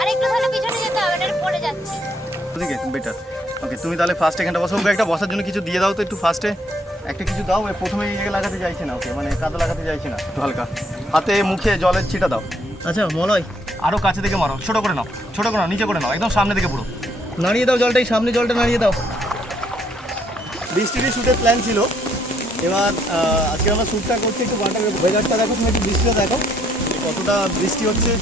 আর একটু তাহলে পিছনে যেতে হবে, না পড়ে যাচ্ছি। ঠিক আছে, বেটার। ওকে, তুমি তাহলে ফার্স্ট এখানটা বসো। ওকে একটা বসার জন্য কিছু দিয়ে দাও তো একটু ফার্স্টে। একটা কিছু দাও। প্রথমে ইয়ে লাগাতে চাইছি না, ওকে মানে কাদা লাগাতে চাইছি না, একটু হালকা হাতে মুখে জলের ছিটা দাও। আচ্ছা মলয়, আরও কাছে থেকে মারো, ছোটো করে নাও, ছোটো করে নাও, নিচে করে নাও, একদম সামনে থেকে পুরো নাড়িয়ে দাও জলটাই, সামনে জলটা নাড়িয়ে দাও। বৃষ্টিরই শ্যুটের প্ল্যান ছিল। এবার আজকে আমরা শ্যুটটা করছি একটু ওয়েদারটা দেখো, তুমি একটু বৃষ্টিটা দেখো কতটা বৃষ্টি হচ্ছে।